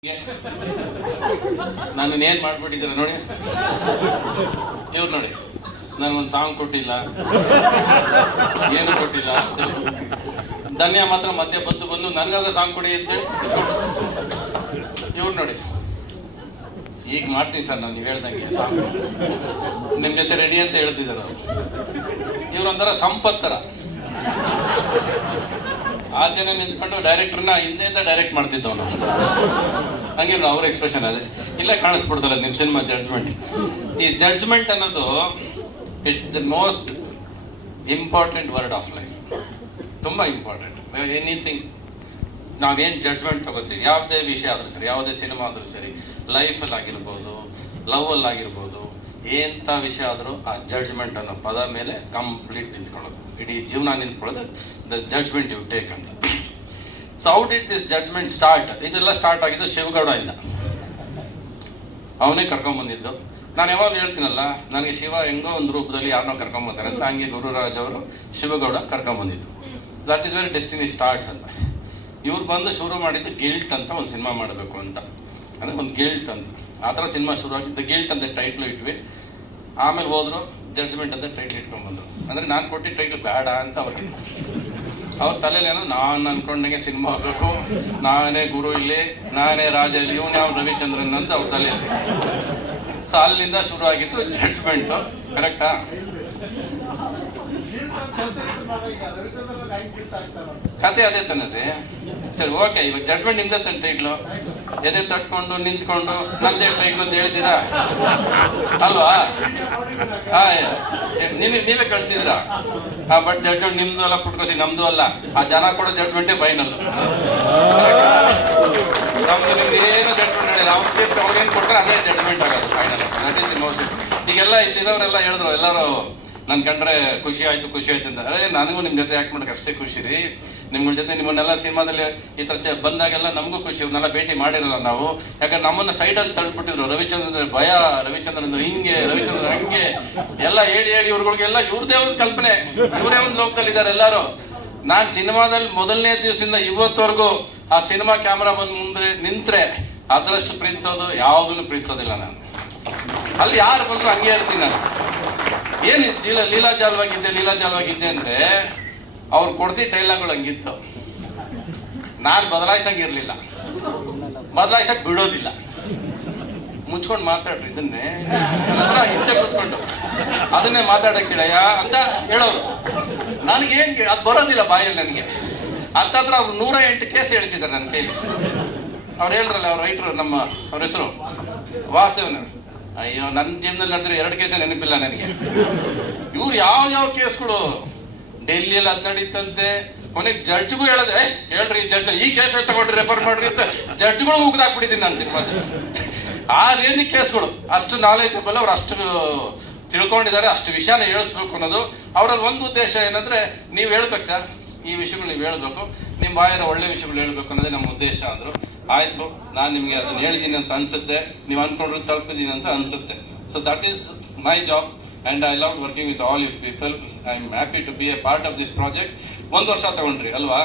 ನಾನು ಏನ್ ಮಾಡ್ಬಿಟ್ಟಿದ್ದೀರ ನೋಡಿ. ಇವ್ರು ನೋಡಿ, ನನಗೊಂದು ಸಾಂಗ್ ಕೊಟ್ಟಿಲ್ಲ. ಏನು ಕೊಟ್ಟಿಲ್ಲ ಧನ್ಯ ಮಾತ್ರ ಮಧ್ಯ ಬಂದು ಬಂದು ನನ್ಗಾಗ ಸಾಂಗ್ ಕೊಡಿ ಅಂತೇಳಿ ಇವ್ರು ನೋಡಿ, ಈಗ ಮಾಡ್ತೀನಿ ಸರ್ ನಾನು, ನೀವು ಹೇಳ್ದಂಗೆ ಸಾಂಗ್ ನಿಮ್ ಜೊತೆ ರೆಡಿ ಅಂತ ಹೇಳ್ತಿದ್ದಾರೆ ಇವ್ರೊಂಥರ ಸಂಪತ್ತರ. ಆ ಜನ ನಿಂತ್ಕೊಂಡು ಡೈರೆಕ್ಟರ್ನ ಹಿಂದೆಯಿಂದ ಡೈರೆಕ್ಟ್ ಮಾಡ್ತಿದ್ದವನು. ಹಂಗೆ ಅವ್ರ ಎಕ್ಸ್ಪ್ರೆಷನ್ ಅದೇ. ಇಲ್ಲೇ ಕಾಣಿಸ್ಬಿಡ್ತಾರೆ ನಿಮ್ಮ ಸಿನಿಮಾ ಜಡ್ಜ್ಮೆಂಟ್ ಈ ಜಡ್ಜ್ಮೆಂಟ್ ಅನ್ನೋದು it's the most important word of life ತುಂಬ ಇಂಪಾರ್ಟೆಂಟ್ ಎನಿಥಿಂಗ್ ನಾವೇನು ಜಡ್ಜ್ಮೆಂಟ್ ತಗೋತೀವಿ, ಯಾವುದೇ ವಿಷಯ ಆದ್ರೂ ಸರಿ, ಯಾವುದೇ ಸಿನಿಮಾ ಆದ್ರೂ ಸರಿ ಲೈಫಲ್ಲಿ ಆಗಿರ್ಬೋದು ಅಲ್ಲಿ ಆಗಿರ್ಬೋದು ಎಂಥ ವಿಷಯ ಆದರೂ ಆ ಜಡ್ಜ್ಮೆಂಟ್ ಅನ್ನೋ ಪದ ಮೇಲೆ ಕಂಪ್ಲೀಟ್ ನಿಂತ್ಕೊಳ್ಳೋದು. ಇಡೀ ಜೀವನ ನಿಂತ್ಕೊಳ್ಳೋದು ದ ಜಡ್ಜ್ಮೆಂಟ್ ಯು ಟೇಕ್ ಅಂತ. So out it this judgement start ಇದೆಲ್ಲ ಸ್ಟಾರ್ಟ್ ಆಗಿದ್ದು ಶಿವಗೌಡ ಇಂದ ಅವನೇ ಕರ್ಕೊಂಬಂದಿದ್ದು ನಾನು ಯಾವಾಗ ಹೇಳ್ತೀನಲ್ಲ, ನನಗೆ ಶಿವ ಹೆಂಗೋ ಒಂದು ರೂಪದಲ್ಲಿ ಯಾರನ್ನೋ ಕರ್ಕೊಂಬರ್ತಾರೆ ಅಂತ, ಹಂಗೆ ಗುರುರಾಜ್ ಅವರು Shivagowda ಕರ್ಕೊಂಬಂದಿದ್ದು that is very destiny starts ಅಂತ. ಇವ್ರು ಬಂದು ಶುರು ಮಾಡಿದ್ದು ಗಿಲ್ಟ್ ಅಂತ ಒಂದು ಸಿನಿಮಾ ಮಾಡಬೇಕು ಅಂತ. ಅಂದರೆ ಒಂದು ಗಿಲ್ಟ್ ಅಂತ. ಆ ಥರ ಸಿನಿಮಾ ಶುರು ದ ಗಿಲ್ಟ್ ಅಂತ ಟೈಟ್ಲು ಇಟ್ವಿ. ಆಮೇಲೆ ಹೋದ್ರು ಜಡ್ಜ್ಮೆಂಟ್ ಅಂತ ಟೈಟ್ಲ್ ಇಟ್ಕೊಂಡ್ಬಂದ್ರು. ಅಂದರೆ ನಾನು ಕೊಟ್ಟಿದ್ದ ಟೈಟ್ಲ್ ಬೇಡ ಅಂತ ಅವ್ರಿಗೆ ಅವ್ರ ತಲೆಯಲ್ಲೇನೋ ನಾನು ಅನ್ಕೊಂಡಂಗೆ ಸಿನಿಮಾ ಆಗಬೇಕು ನಾನೇ ಗುರು ಇಲ್ಲಿ, ನಾನೇ ರಾಜ ಇಲ್ಲಿ, ಇವನು ಯಾವ ರವಿಚಂದ್ರನ್ ಅಂತ ಅವ್ರ ತಲೆಯಲ್ಲಿ ಸೊ ಶುರು ಆಗಿತ್ತು ಜಡ್ಜ್ಮೆಂಟು ಕರೆಕ್ಟಾ ಕತೆ ಅದೇ ತಾನೇ ಸರಿ ಓಕೆ ಇವಾಗ ಜಡ್ಜ್ಮೆಂಟ್ ನಿಮ್ದೇ ತಾನೆ ಟೈಟ್ಲು ಎದೆ ತಟ್ಕೊಂಡು ನಿಂತ್ಕೊಂಡು ನಂದೇ ಬೈಕ್ ಅಂತ ಹೇಳಿದ್ದೀರಾ? ಅಲ್ವಾ? ನೀವೇ ನೀವೇ ಕಳ್ಸಿದ್ದೀರಾ? ಹಾ ಬಟ್ ಜಡ್ಜ್ಮೆಂಟ್ ನಿಮ್ದು ಅಲ್ಲ, ಪುಟ್ಕೋಸಿ, ನಮ್ದು ಅಲ್ಲ. ಆ ಜನ ಕೊಡೋ ಜಡ್ಜ್ಮೆಂಟೇ ಫೈನಲ್ ನಮ್ದು ನಿಮ್ದು ಏನು ಜಡ್ಜ್ಮೆಂಟ್ ಹೇಳಿಲ್ಲ ಅವ್ರ ತೀರ್ಪು ಅವ್ರಿಗೇನು ಕೊಟ್ಟರೆ ಅದೇ ಜಡ್ಜ್ಮೆಂಟ್ ಆಗೋದು ಫೈನಲ್ ದಟ್ ಈಗೆಲ್ಲ ಇಲ್ಲಿರೋರೆಲ್ಲ ಹೇಳಿದ್ರು, ಎಲ್ಲರೂ ನನ್ ಕಂಡ್ರೆ ಖುಷಿ ಆಯ್ತು ಖುಷಿ ಆಯ್ತು ಅಂತ. ಅದೇ ನನಗೂ ನಿಮ್ ಜೊತೆ ಯಾಕೆ ಮಾಡಕ್ಕೆ ಅಷ್ಟೇ ಖುಷಿ ರೀ. ನಿಮ್ಗಳ ಜೊತೆ ನಿಮ್ಮನ್ನೆಲ್ಲ ಸಿನಿಮಾದಲ್ಲಿ ಈ ತರ ಚ- ಬಂದಾಗೆಲ್ಲ ನಮಗೂ ಖುಷಿ ಇವನ್ನೆಲ್ಲ ಭೇಟಿ ಮಾಡಿರಲ್ಲ ನಾವು. ಯಾಕಂದ್ರೆ ನಮ್ಮನ್ನ ಸೈಡಲ್ಲಿ ತಳ್ಬಿಟ್ಟಿದ್ರು ರವಿಚಂದ್ರನ್ ಭಯ ರವಿಚಂದ್ರ ಅಂದ್ರೆ ಹಿಂಗೆ ರವಿಚಂದ್ರ ಹಂಗೆ. ಎಲ್ಲ ಹೇಳಿ ಹೇಳಿ ಇವ್ರುಗಳಿಗೆಲ್ಲ ಇವ್ರದೇ ಒಂದು ಕಲ್ಪನೆ. ಇವರೇ ಒಂದು ಲೋಕದಲ್ಲಿ ಇದ್ದಾರೆ ಎಲ್ಲರೂ. ನಾನ್ ಸಿನಿಮಾದಲ್ಲಿ ಮೊದಲನೇ ದಿವಸದಿಂದ ಇವತ್ತವರೆಗೂ ಆ ಸಿನಿಮಾ ಕ್ಯಾಮ್ರಾ ಬಂದು ಮುಂದೆ ನಿಂತ್ರೆ ಅದರಷ್ಟು ಪ್ರೀತಿಸೋದು, ಯಾವುದನ್ನು ಪ್ರೀತಿಸೋದಿಲ್ಲ ನಾನು. ಅಲ್ಲಿ ಯಾರು ಬಂದ್ರು ಹಂಗೆ ಇರ್ತೀನಿ ನಾನು. ಏನು ಲೀಲಾ ಲೀಲಾಜಾಲವಾಗಿದ್ದೆ ಲೀಲಾಜಾಲವಾಗಿದ್ದೆ ಅಂದ್ರೆ ಅವ್ರು ಕೊಡ್ತಿ ಡೈಲಾಗ್ಗಳು ಹಂಗಿತ್ತು. ನಾನು ಬದಲಾಯಿಸಂಗಿರ್ಲಿಲ್ಲ. ಬದಲಾಯಿಸಕ್ ಬಿಡೋದಿಲ್ಲ. ಮುಚ್ಕೊಂಡು ಮಾತಾಡ್ರಿ ಇದನ್ನೇ. ಹತ್ರ ಹಿಂದೆ ಕೂತ್ಕೊಂಡು. ಅದನ್ನೇ ಮಾತಾಡಕ್ ಹೇಳಯ್ಯ ಅಂತ ಹೇಳೋರು. ನನಗೆ ಹೆಂಗೆ ಅದು ಬರೋದಿಲ್ಲ ಬಾಯಲ್ಲಿ ನನಗೆ. ಹತ್ತತ್ರ ಅವ್ರು ನೂರ ಎಂಟು ಕೇಸ್ ಹೇಳಿಸಿದ್ದಾರೆ ನನ್ನ ಕೈಲಿ. ಅವ್ರು ಹೇಳ್ರಲ್ಲ, ಅವ್ರ ರೈಟ್ರು ನಮ್ಮ ಅವ್ರ ಹೆಸರು ವಾಸ್ತವನ ಅಯ್ಯೋ ನನ್ನ ಜೀವನದಲ್ಲಿ ನಡೆದ್ರೆ ಎರಡು ಕೇಸೇ ನೆನಪಿಲ್ಲ ನನಗೆ. ಇವ್ರು ಯಾವ ಯಾವ ಕೇಸ್ಗಳು? ಡೆಲ್ಲಿಯಲ್ಲಿ ಅದ್ ನಡೀತಂತೆ. ಕೊನೆಗೆ ಜಡ್ಜ್ಗೂ ಹೇಳದೆ "ಏ, ಹೇಳ್ರಿ ಜಡ್ಜ್ ಈ ಕೇಸ್ ತಗೊಂಡ್ರಿ ರೆಫರ್ ಮಾಡ್ರಿ ಅಂತ ಜಡ್ಜ್ಗಳು ಮುಗ್ದಾಕ್ಬಿಟ್ಟಿದ್ದೀನಿ ನಾನು ಸಿನಿಮಾ ಆ ರೇಂಜ್ ಕೇಸ್ಗಳು? ಅಷ್ಟು ನಾಲೆಜಬಲ್ ಅವ್ರು ಅಷ್ಟು ತಿಳ್ಕೊಂಡಿದ್ದಾರೆ ಅಷ್ಟು ವಿಷಯನ ಹೇಳಿಸ್ಬೇಕು ಅನ್ನೋದು. ಅವರಲ್ಲಿ ಒಂದು ಉದ್ದೇಶ ಏನಂದ್ರೆ ನೀವು ಹೇಳ್ಬೇಕು ಸರ್ ಈ ವಿಷಯಗಳು ನೀವು ಹೇಳ್ಬೇಕು. ನಿಮ್ಮ ಬಾಯರ ಒಳ್ಳೆ ವಿಷಯಗಳು ಹೇಳ್ಬೇಕು ಅನ್ನೋದೇ ನಮ್ಮ ಉದ್ದೇಶ ಅಂದರು. ಆಯ್ತು, ನಾನು ನಿಮಗೆ ಅದನ್ನ ಹೇಳಿದ್ದೀನಿ ಅಂತ ಅನ್ಸುತ್ತೆ. ನೀವು ಅಂದ್ಕೊಂಡ್ರೆ ತಲುಪಿದ್ದೀನಿ ಅಂತ ಅನ್ಸುತ್ತೆ. So that is my job and I love working with all if people I am happy to be a part of this project ಒಂದು ವರ್ಷ ತಗೊಂಡ್ರಿ, ಅಲ್ವಾ?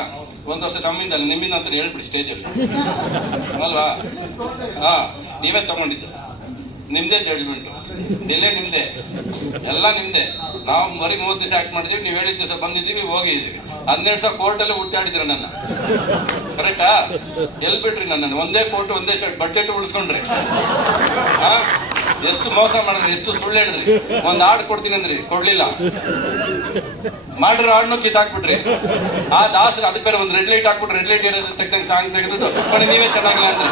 ಒಂದು ವರ್ಷ ನಮ್ಮಿಂದ ನಿಮ್ಮಿಂದ ಅಂತ ಹೇಳ್ಬಿಡಿ ಸ್ಟೇಜಲ್ಲಿ ಅಲ್ವಾ? ಹಾ, ನೀವೇ ತಗೊಂಡಿದ್ದು. ನಿಮ್ದೇ ಜಡ್ಜ್ಮೆಂಟ್ ಡಿಲೇ ನಿಮ್ದೇ. ಎಲ್ಲ ನಿಮ್ದೇ. ನಾವು ಮರಿ ಮೂವತ್ತು ದಿವಸ ಆಕ್ಟ್ ಮಾಡಿದೀವಿ, ನೀವು ಹೇಳಿದ ದಿವಸ ಬಂದಿದ್ದೀವಿ, ಹೋಗಿದ್ದೀವಿ. ಹನ್ನೆರಡು ಸಾವಿರ ಕೋರ್ಟಲ್ಲೇ ಹುಚ್ಚಾಡಿದ್ರ ನನ್ನ ಕರೆಕ್ಟಾ ಎಲ್ ಬಿಡ್ರಿ ನನ್ನನ್ನು? ಒಂದೇ ಕೋರ್ಟ್ ಒಂದೇ ಬಡ್ಜೆಟ್ ಉಳಿಸ್ಕೊಂಡ್ರಿ. ಹಾ ಎಷ್ಟು ಮೋಸ ಮಾಡಿದ್ರಿ, ಎಷ್ಟು ಸುಳ್ಳು ಹೇಳಿದ್ರಿ. ಒಂದ್ ಹಾಡು ಕೊಡ್ತೀನಿ ಅಂದ್ರಿ, ಕೊಡ್ಲಿಲ್ಲ. ಮಾಡಿರೋ ಹಾಡ್ನು ಕಿತ್ತಾಕ್ಬಿಟ್ರಿ. ಆ ದಾಸ, ಅದಕ್ಕೆ ಬೇರೆ ಒಂದು ರೆಡ್ ಲೈಟ್ ಹಾಕ್ಬಿಟ್ಟು ರೆಡ್ ಲೈಟ್ ಇರೋದು ತೆಗ್ದಂಗೆ ಸಾಂಗ್ ತೆಗೆದು ನೀವೇ ಚೆನ್ನಾಗಿಲ್ಲ ಅಂದ್ರೆ.